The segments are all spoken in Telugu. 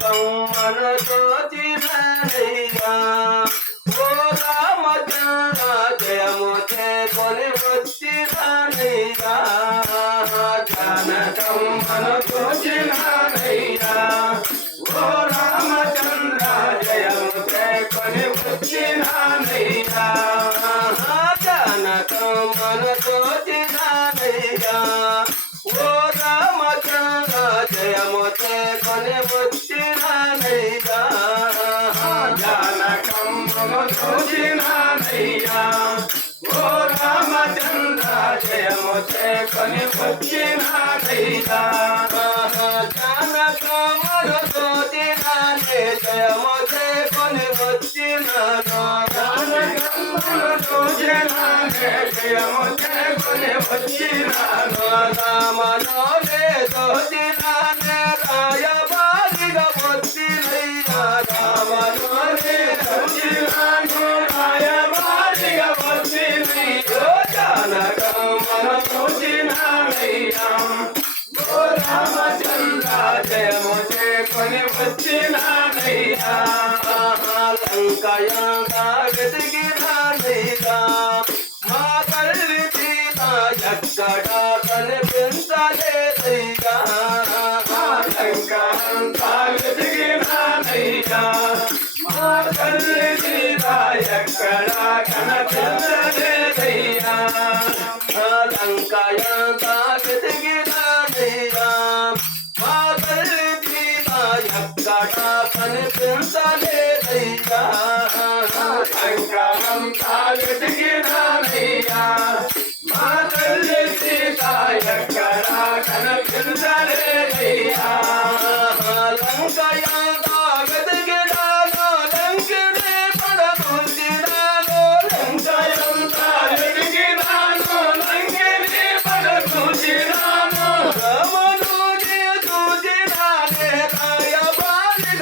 दऊ मन सोचि नैया ओ राम जाना जय मुझे कोन बच्ची नैया जान दऊ मन सोचि नैया ओ राम चंद्र जय मुझे कोन बच्ची नैया जान दऊ मन सोचि नैया ओ जय मुझे कोन बच्ची చేకొని వచ్చినయ్యా జానకం మనతోచినయ్యా ఓ రామచంద్ర జయము చేకొని వచ్చినయ్యా జానకం మనతోచిననే జయము చేకొని వచ్చిన జానకం మనతోచిననే జయము చేకొని వచ్చిన రామనోలే తోచిననే రాయబారిగా వచ్చినయ్యా లంకయంగా వెతికినయ్యా మా తల్లి సీత ఎక్కడ కనిపించలేదయ్యా లంకంతా వెతికినయ్యా మా తల్లి సీత ఎక్కడ కనిపించలేదయ్యా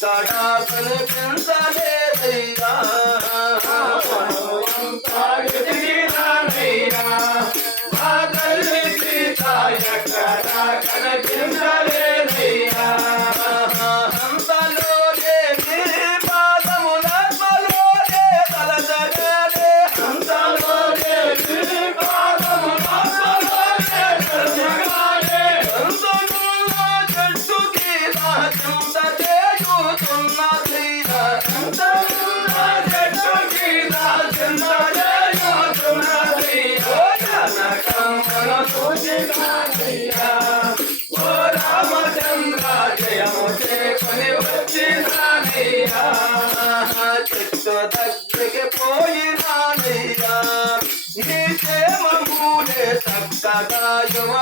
ఎక్కడ కనిపించలేదయ్యా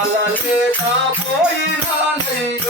బాధలకు కాలలేక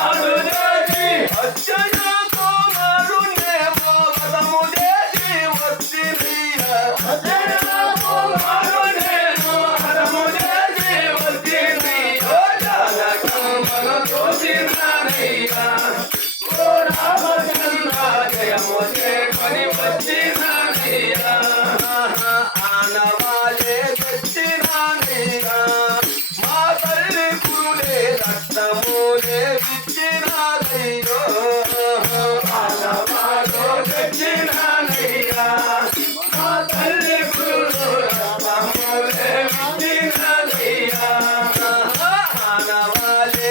아멘. ఆనవాలే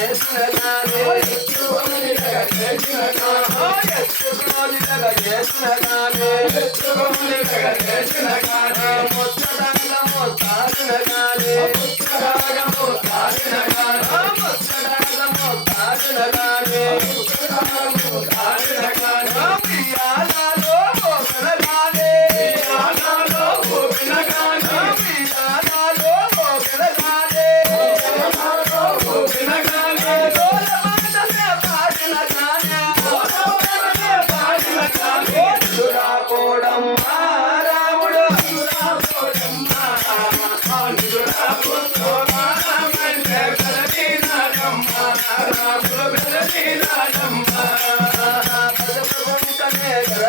కృష్ణ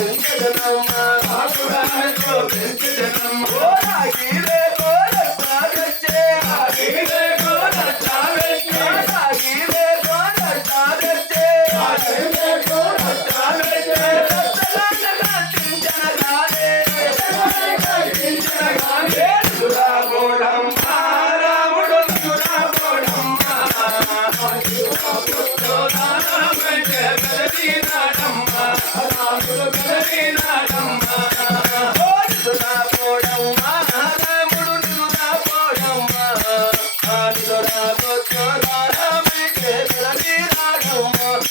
పెంచదనమ్మా ఆకురాలతో పెంచదనమ్మా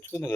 做那个